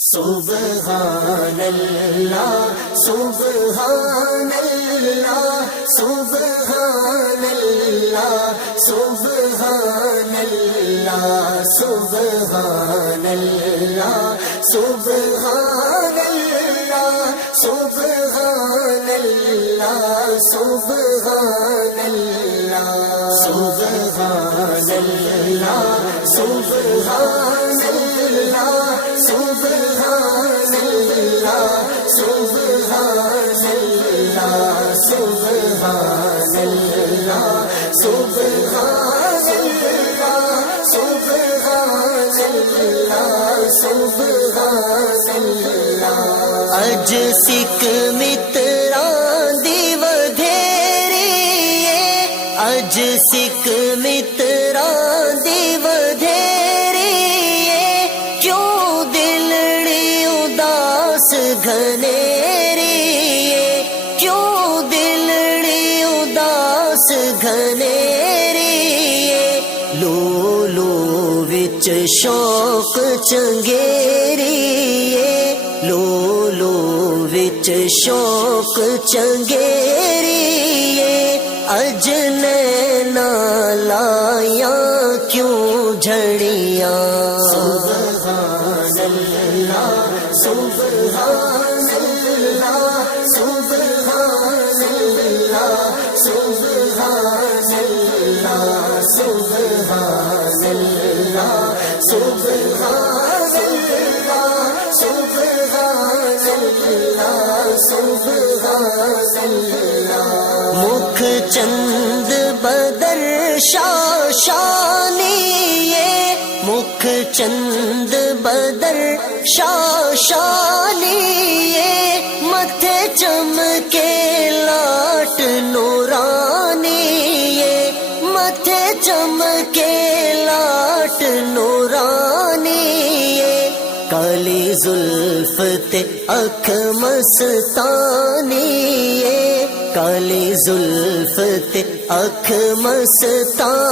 سبحان اللہ سبحان اللہ سبحان اللہ سبحان اللہ سبحان اللہ سبحان اللہ سبحان اللہ سبحان اللہ سبحان اللہ سبحان اللہ سبحان اللہ سبحان اللہ سبحان اللہ سبحان اللہ سبحان اللہ سبحان اللہ اج سکھ متراں دی ودھیری اج سکھ متراں دی ودھیری کیوں دلڑی اداس گھنیری کیوں دلڑی اداس گھنیری لو لو وچ شوق چنگیری لو لو وچ شوق چنگیری اج نینا لایاں کیوں جھڑیاں سبحان اللہ سبحان اللہ سبحان اللہ سبحان اللہ سبحان اللہ سبحان اللہ سبحان اللہ سبحان اللہ مکھ چند بدر شاشانی مکھ چند بدر شاشانی متھے چمکے لاٹ نورانی متھے چمکے لاٹ نورانی کالی زلف تے اکھ مستانی کالی زلف تے اکھ مستانی